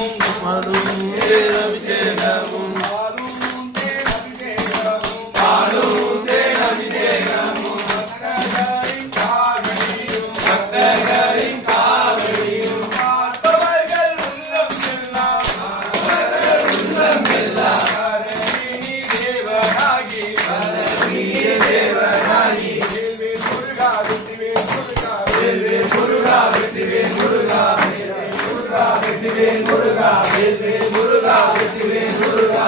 மதுவும் தேனபிஷேகமும் பாலும் தேனபிஷேகமும் பக்தர்களின் காவடியும் பார்ப்பவர்கள் உள்ளம் எல்லாம் தேவராகி முருகா வெற்றிவேல் முருகா முருகா வெற்றிவேல் முருகா வெற்றிவேல் முருகா வெற்றிவேல் முருகா